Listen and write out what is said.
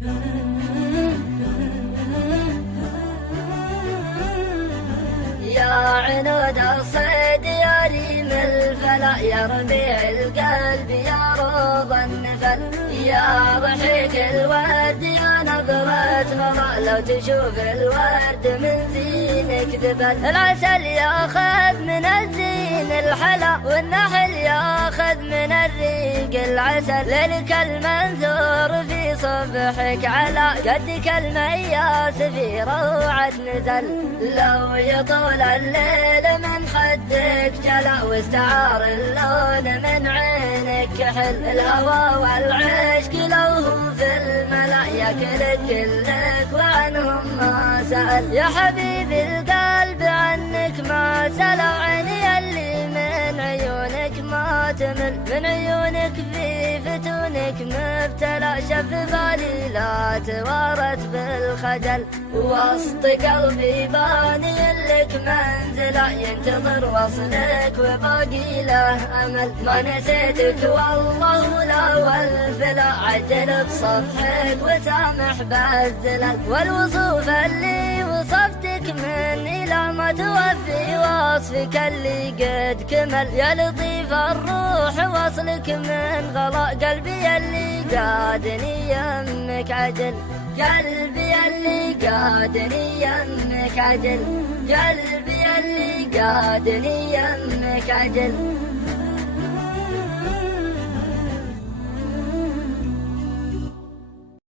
يا عنود الصيد يا ريم الفلا، يا ربيع القلب يا روض النفل، يا ضحك الورد يا نظرة غضاء، لو تشوف الورد من زينك ذبل. العسل ياخذ من الزين الحلا، والنحل ياخذ من الريق العسل، ليلك المنثور في صبحك على قدك المياس في روعة نزل. لو يطول الليل من خدك جلا، واستعار اللون من عينك كحل، الهوى والعشق لو هم في الملا، ياكلك كلك وعنهم ما سأل. يا حبيبي القلب عنك ما سلا، عيني اللي من عيونك ما تمل، من عيونك في فتونك مبتلى، شف بالي لا توارت بالخجل، وسط قلبي باني لك منزله، ينتظر وصلك وباقي له امل. ما نسيتك والله لا والفلا، عجل بصفحك وسامح بالزلل، والوصوف اللي وصفتك من الى ما توفي وصفك اللي قد كمل. يا لطيف الروح وصلك من غلاء قلبي اللي قادني يمك عجل، قلبي اللي قادني يمك عجل، قلبي اللي قادني يمك عجل.